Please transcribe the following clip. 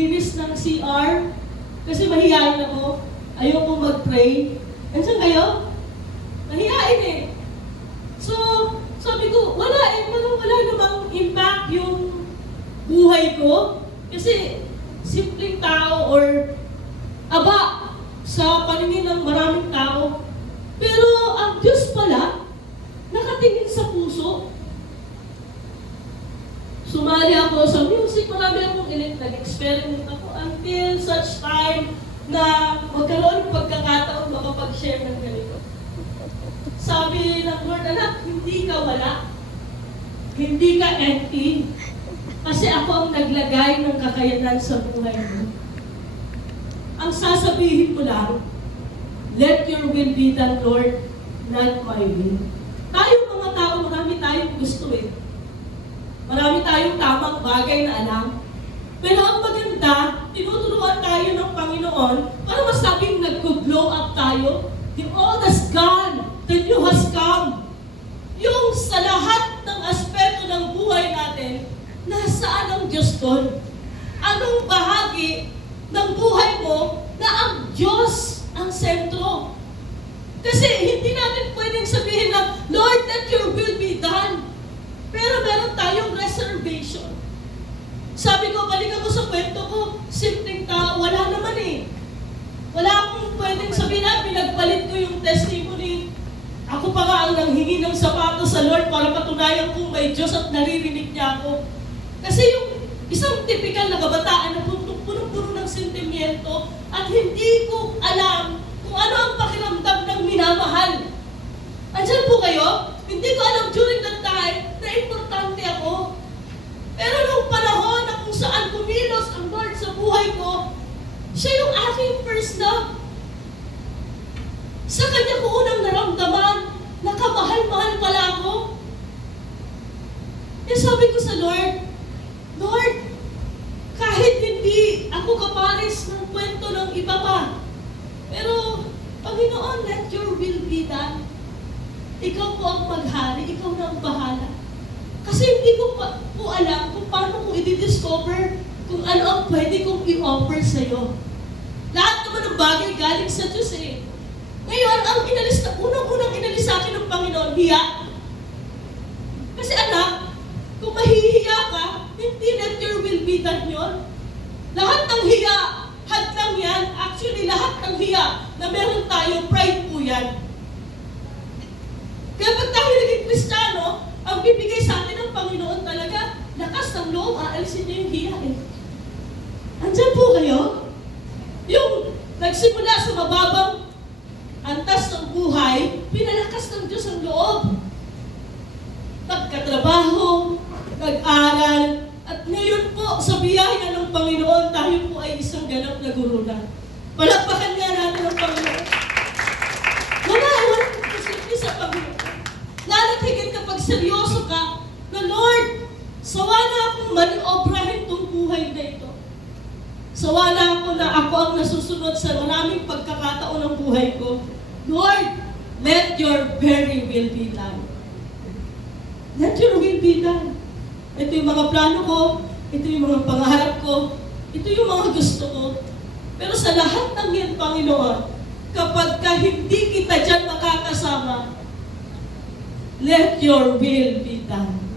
linis ng CR, kasi mahihain ako. Ayoko mag-pray. Nandiyan kayo? Mahihain eh. So, sabi ko, wala namang impact yung buhay ko. Kasi, simpleng tao or aba sa paningin ng maraming tao. Pero, ang Diyos pala, nakatingin sa puso. Sumali ako sa music, marami akong nag-experiment ako until such time na magkaroon ng pagkakataon makapag-share ng ganito. Sabi ng Lord, anak, hindi ka wala. Hindi ka empty. Kasi ako ang naglagay ng kakayanan sa buhay mo. Ang sasabihin ko lang, let your will be done, Lord, not my will. Tayo mga tao, marami tayong gusto eh. Marami tayong tamang bagay na alam. Pero ang maganda, tinuturuan tayo ng Panginoon para masabing nag-blow up tayo. The old has gone, the new has come. Yung sa lahat ng aspeto ng buhay natin, nasaan ang Diyos doon? Anong bahagi ng buhay mo na ang Diyos ang sentro? Kasi hindi natin pwedeng sabihin na, Lord, let your will be done. Pero meron tayong reservation. Sabi ko, balik ako sa kwento ko, simpleng tao, wala naman eh. Wala akong pwedeng sabihin na, pinagpalit ko yung testimony. Ako pa nga ang nanghingi ng sapatos sa Lord para patunayan kong may Diyos at naririnig niya ako. Kasi yung isang typical na kabataan na punong-puno ng sentimiento at hindi ko alam kung ano ang pakiramdam ng minamahal. Andyan po kayo? Hindi ko alam during that time na importante ako. Pero nung panahon na kung saan kumilos ang Lord sa buhay ko, siya yung aking first love. Sa kanya ko unang naramdaman na kamahal-mahal pala ako. Eh sabi ko sa Lord, Lord, kahit hindi ako kapares ng kwento ng iba pa, pero Panginoon, let your will be done. Ikaw po ang maghari, ikaw na ang bahala. Kasi hindi ko po alam kung paano ko i-discover kung ano ang pwede kong i-offer sa'yo. Lahat naman ng bagay galing sa Diyos eh. Ngayon, ang unang-unang inalis sa akin ng Panginoon, hiya. Kasi anak, kung mahihiya ka, hindi let your will be done yun. Lahat ng hiya, hadlang yan. Actually, lahat ng hiya na meron tayo, pride po yan. Kaya pag tayo naging Kristiyano, ang bibigay sa atin ng Panginoon talaga, lakas ng loob, aalisin niya yung hiya eh. Andyan po kayo? Yung nagsimula sa mababang antas ng buhay, pinalakas ng Diyos ang loob. Nagkatrabaho, nag-aral, at ngayon po, sa biyaya ng Panginoon, tayo po ay isang ganap na guru na. Palakpakan nga natin ang Panginoon. Walang posible sa Panginoon. Lalo't higit kapag seryoso ka, na Lord, sawa na akong maniobrahin itong buhay na ito. Sawa na ako na ako ang nasusunod sa maraming pagkakataon ng buhay ko. Lord, let your very will be done. Let your will be done. Ito yung mga plano ko, ito yung mga pangarap ko, ito yung mga gusto ko. Pero sa lahat ng yan, Panginoon, kapag hindi kita dyan makakasama, let your will be done.